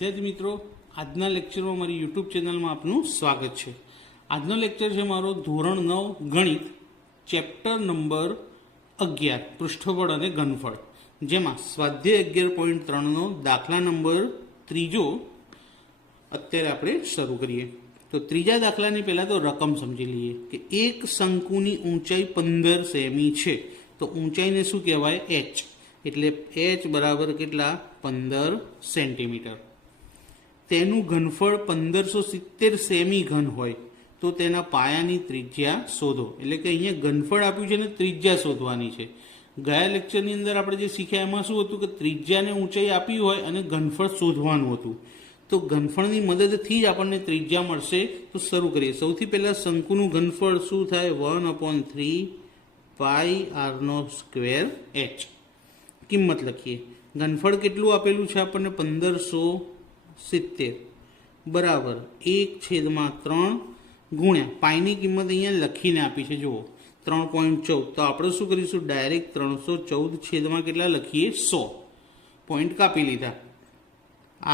વિદ્યાર્થી મિત્રો, આજના લેક્ચરમાં મારી યુટ્યુબ ચેનલમાં આપનું સ્વાગત છે। આજનો લેક્ચર છે મારો ધોરણ 9 ગણિત ચેપ્ટર નંબર 11 પૃષ્ઠફળ અને ઘનફળ, જેમાં સ્વાધ્યાય 11.3નો દાખલા નંબર 3 અત્યારે આપણે શરૂ કરીએ। તો ત્રીજા દાખલાની પહેલાં તો રકમ સમજી લઈએ કે એક શંકુની ઊંચાઈ 15 સેમી છે, તો ઊંચાઈને શું કહેવાય? h, એટલે h બરાબર કેટલા? 15 સેન્ટીમીટર। તેનું ઘનફળ 1570 સેમી ઘન હોય તો તેના પાયાની ત્રિજ્યા શોધો। એટલે કે અહીંયા ઘનફળ આપ્યું છે ને ત્રિજ્યા શોધવાની છે। ગયા લેક્ચરની અંદર આપણે જે શીખ્યા એમાં શું હતું કે ત્રિજ્યાને ઊંચાઈ આપી હોય અને ઘનફળ શોધવાનું હતું। તો ઘનફળની મદદથી જ આપણને ત્રિજ્યા મળશે। તો શરૂ કરીએ। સૌથી પહેલાં શંકુનું ઘનફળ શું થાય? 1/3 પાઈ r² h। કિંમત લખીએ। ઘનફળ કેટલું આપેલું છે આપણને? 1570 બરાબર 1/3 ગુણ્યા પાઈની કિંમત અહીંયા લખીને આપી છે, જુઓ 3.14। તો આપણે શું કરીશું? ડાયરેક્ટ 314 છેદમાં કેટલા લખીએ? 100। પોઈન્ટ કાપી લીધા।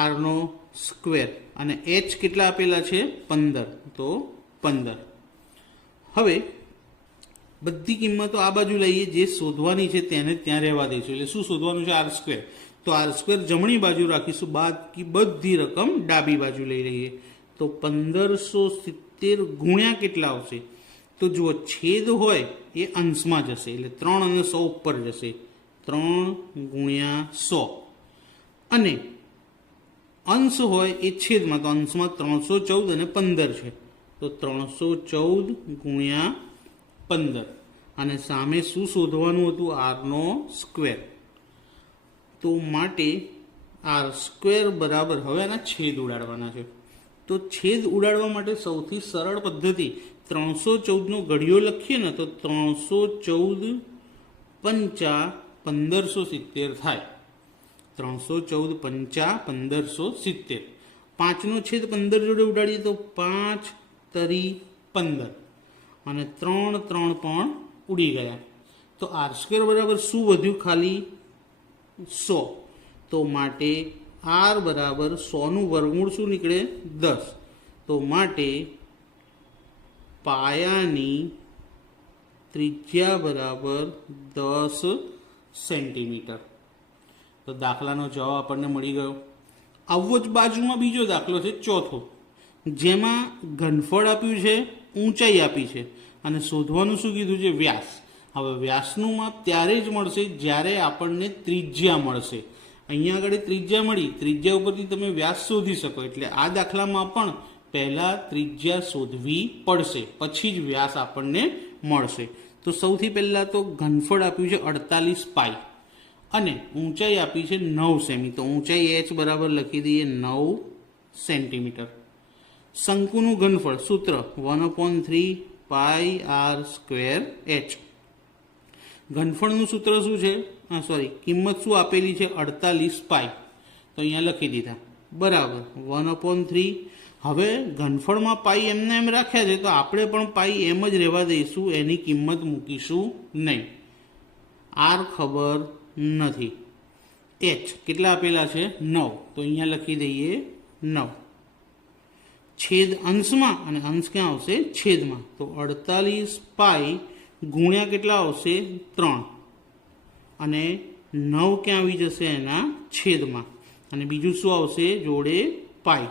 r² અને h કેટલા આપેલા છે? 15, તો 15। હવે બધી કિંમતો આ બાજુ લઈએ, જે શોધવાની છે તેને ત્યાં રહેવા દઈશું। એટલે શું શોધવાનું છે? r²। તો r² જમણી બાજુ રાખીશું, બાકી બધી રકમ ડાબી બાજુ લઈ લઈએ। તો 1570 ગુણ્યા કેટલા આવશે? તો જુઓ, છેદ હોય એ અંશમાં જશે, એટલે 3 અને 100 ઉપર જશે। 3 ગુણ્યા 100 અને અંશ હોય એ છેદમાં, તો અંશમાં 314 અને 15 છે, તો 314 ગુણ્યા 15 અને સામે શું શોધવાનું હતું? r²। તો માટે r² બરાબર, હવે આના છેદ ઉડાડવાના છે। તો છેદ ઉડાડવા માટે સૌથી સરળ પદ્ધતિ 314નો ઘડિયો લખીએ ને, તો 314 પંચા 1570 થાય। 314 પંચા 1570। 5નો છેદ 15 જોડે ઉડાડીએ તો 5 તરી 15 અને 3 પણ ઉડી ગયા। તો r² બરાબર શું વધ્યું? ખાલી 100। તો માટે r બરાબર 100નું વર્ગમૂળ શું નીકળે? 10। તો માટે પાયાની ત્રિજ્યા બરાબર 10 સેન્ટીમીટર। તો દાખલાનો જવાબ આપણને મળી ગયો। આવો જ બાજુમાં બીજો દાખલો છે, ચોથો, જેમાં ઘનફળ આપ્યું છે, ઊંચાઈ આપી છે અને શોધવાનું શું કીધું છે? વ્યાસ। હવે વ્યાસનું માપ ત્યારે જ મળશે જ્યારે આપણને ત્રિજ્યા મળશે। અહીંયા આગળ ત્રિજ્યા મળી, ત્રિજ્યા ઉપરથી તમે વ્યાસ શોધી શકો। એટલે આ દાખલામાં પણ પહેલાં ત્રિજ્યા શોધવી પડશે, પછી જ વ્યાસ આપણને મળશે। તો સૌથી પહેલાં તો ઘનફળ આપ્યું છે 48 પાઈ અને ઊંચાઈ આપી છે 9 સેમી। તો ઊંચાઈ h બરાબર લખી દઈએ 9 સેન્ટીમીટર। શંકુનું ઘનફળ સૂત્ર 1/3 પાઈ r² h। ઘનફળનું સૂત્ર શું છે? કિંમત શું આપેલી છે? 48 પાઈ। તો અહીંયા લખી દીધા બરાબર 1/3। હવે ઘનફળમાં પાઈ એમને એમ રાખ્યા છે, તો આપણે પણ પાઈ એમ જ રહેવા દઈશું, એની કિંમત મૂકીશું નહીં। r ખબર નથી, h કેટલા આપેલા છે? 9। તો અહીંયા લખી દઈએ 9। છેદ અંશમાં અને અંશ ક્યાં આવશે? છેદમાં। તો 48 પાઈ ગુણ્યા કેટલા આવશે? 3 અને 9 ક્યાં આવી જશે? એના છેદમાં, અને બીજું શું આવશે જોડે? પાઈ।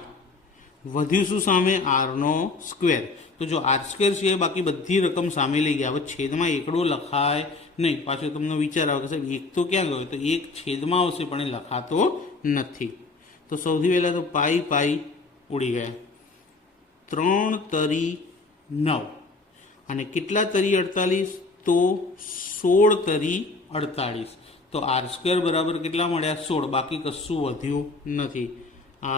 વધ્યું શું સામે? r²। તો જો r² છે, બાકી બધી રકમ સામે લઈ ગયા। હવે છેદમાં એકડો લખાય નહીં। પાછો તમને વિચાર આવે કે સાહેબ એક તો ક્યાં ગયો? તો એક છેદમાં આવશે પણ એ લખાતો નથી। તો સૌથી પહેલાં તો પાઈ ઉડી ગયા। 3 તરી 9 અને કેટલા તરી 48? તો 16 તરી 48। તો r² બરાબર કેટલા મળ્યા? 16, બાકી કશું વધ્યું નથી।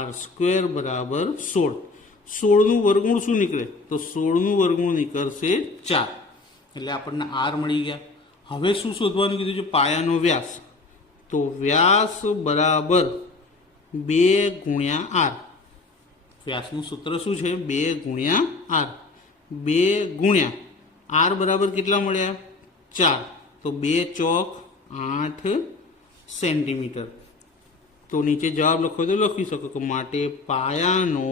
r² બરાબર 16। 16નું વર્ગમૂળ શું નીકળે? તો 16નું વર્ગમૂળ નીકળશે 4, એટલે આપણને r મળી ગયા। હવે શું શોધવાનું કીધું છે? પાયાનો વ્યાસ। તો વ્યાસ બરાબર 2 ગુણ્યા r। વ્યાસનું સૂત્ર શું છે? 2 ગુણ્યા r। 2 ગુણ્યા r બરાબર કેટલા મળ્યા? 4। તો 2 ચોક 8 સેન્ટીમીટર। તો નીચે જવાબ લખો તો લખી શકો કે માટે પાયાનો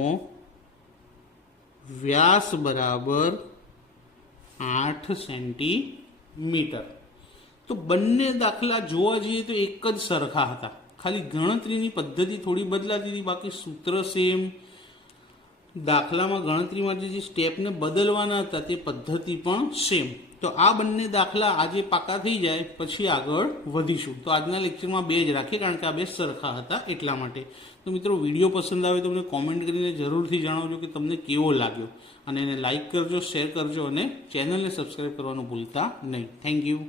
વ્યાસ બરાબર 8 સેન્ટીમીટર. તો બંને દાખલા જોવા જઈએ તો એક જ સરખા હતા, ખાલી ગણતરીની પદ્ધતિ થોડી બદલાતી હતી, બાકી સૂત્ર સેમ. દાખલામાં ગણતરીમાં જે સ્ટેપને બદલવાના હતા તે પદ્ધતિ પણ સેમ. તો આ બંને દાખલા આજે પાકા થઈ જાય પછી આગળ વધીશું. તો આજના લેક્ચરમાં 2 જ રાખીએ કારણ કે આ 2 સરખા હતા એટલા માટે. તો મિત્રો વિડીયો પસંદ આવે તો મને કોમેન્ટ કરીને જરૂરથી જણાવજો કે તમને કેવો લાગ્યો, અને એને લાઇક કરજો, શેર કરજો અને ચેનલને સબસ્ક્રાઈબ કરવાનું ભૂલતા નહીં. Thank you.